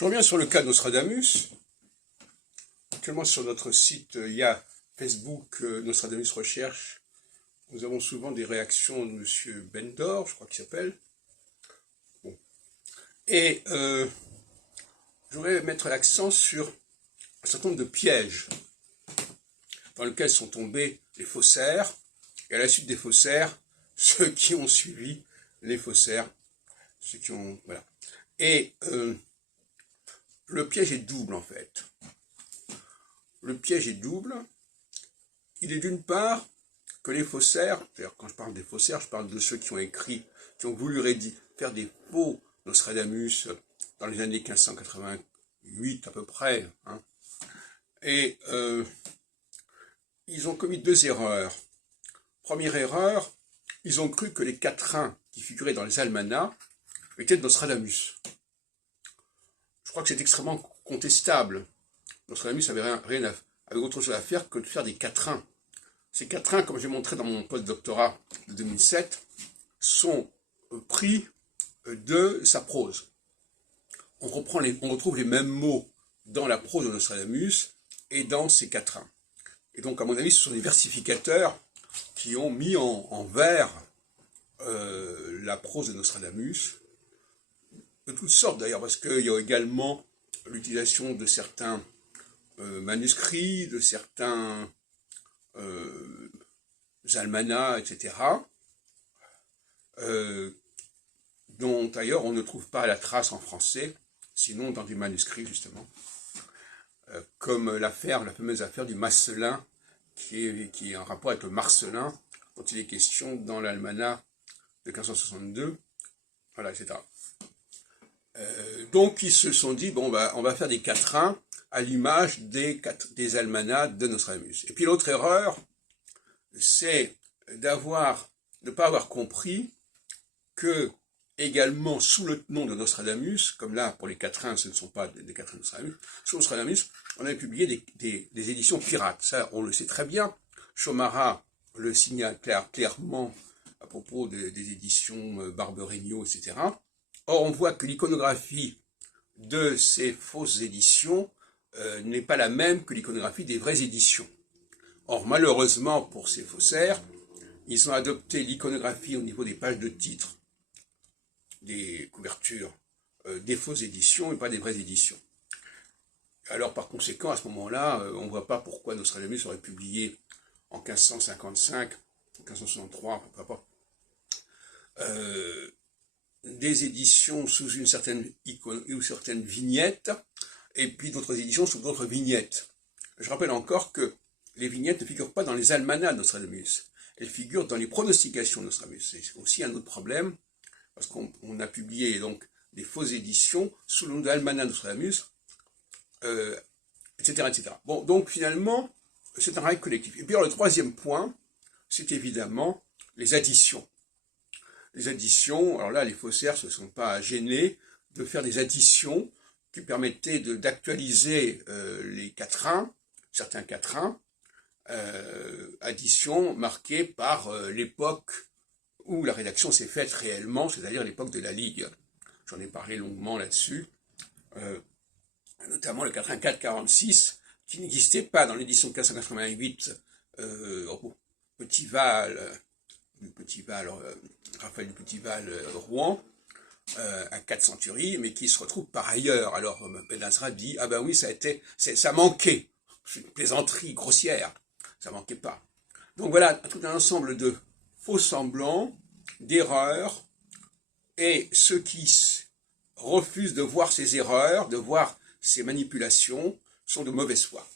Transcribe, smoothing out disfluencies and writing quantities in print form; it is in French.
Je reviens sur le cas de Nostradamus. Actuellement, sur notre site, il y a Facebook Nostradamus Recherche. Nous avons souvent des réactions de M. Bendor, je crois qu'il s'appelle. Bon. Et je voudrais mettre l'accent sur un certain nombre de pièges dans lesquels sont tombés les faussaires, et à la suite des faussaires, ceux qui ont suivi les faussaires, ceux qui ont... Voilà. Et le piège est double, en fait. Le piège est double. Il est d'une part que les faussaires, d'ailleurs quand je parle des faussaires, je parle de ceux qui ont écrit, qui ont voulu faire des faux Nostradamus dans les années 1588 à peu près, hein. Et ils ont commis deux erreurs. Première erreur, ils ont cru que les quatrains qui figuraient dans les almanachs étaient de Nostradamus. Je crois que c'est extrêmement contestable. Nostradamus avait autre chose à faire que de faire des quatrains. Ces quatrains, comme j'ai montré dans mon post-doctorat de 2007, sont pris de sa prose. On retrouve les mêmes mots dans la prose de Nostradamus et dans ces quatrains. Et donc, à mon avis, ce sont des versificateurs qui ont mis en vers la prose de Nostradamus, de toutes sortes d'ailleurs, parce qu'il y a également l'utilisation de certains manuscrits, de certains almanachs, etc., dont d'ailleurs on ne trouve pas la trace en français, sinon dans des manuscrits justement, comme la fameuse affaire du Marcellin, qui est en rapport avec le Marcellin, dont il est question dans l'almanach de 1562, voilà, etc. Donc ils se sont dit, bon, bah, on va faire des quatrains à l'image des almanachs de Nostradamus. Et puis l'autre erreur, c'est de ne pas avoir compris que, également sous le nom de Nostradamus, comme là pour les quatrains, ce ne sont pas des quatrains de Nostradamus, sous Nostradamus, on avait publié des éditions pirates. Ça, on le sait très bien. Chomara le signale clairement à propos des éditions Barberegno, etc. Or, on voit que l'iconographie de ces fausses éditions n'est pas la même que l'iconographie des vraies éditions. Or, malheureusement pour ces faussaires, ils ont adopté l'iconographie au niveau des pages de titre, des couvertures, des fausses éditions et pas des vraies éditions. Alors, par conséquent, à ce moment-là, on ne voit pas pourquoi Nostradamus aurait publié en 1555, 1563, peu importe, des éditions sous une certaine vignette, et puis d'autres éditions sous d'autres vignettes. Je rappelle encore que les vignettes ne figurent pas dans les almanachs de Nostradamus, elles figurent dans les pronostications de Nostradamus. C'est aussi un autre problème, parce qu'on a publié donc des fausses éditions sous le nom de l'almanach de Nostradamus, etc., etc. Bon, donc finalement, c'est un travail collectif. Et puis alors, le troisième point, c'est évidemment les additions. Les additions, alors là, les faussaires ne se sont pas gênés de faire des additions qui permettaient d'actualiser les quatrains, certains quatrains, additions marquées par l'époque où la rédaction s'est faite réellement, c'est-à-dire l'époque de la Ligue. J'en ai parlé longuement là-dessus, notamment le quatrain 446, qui n'existait pas dans l'édition 1588, Raphaël du Petit-Val, Rouen, à 4 centuries, mais qui se retrouve par ailleurs. Alors, Ben Azra dit, ah ben oui, ça manquait. C'est une plaisanterie grossière. Ça manquait pas. Donc voilà, tout un ensemble de faux semblants, d'erreurs, et ceux qui refusent de voir ces erreurs, de voir ces manipulations, sont de mauvaise foi.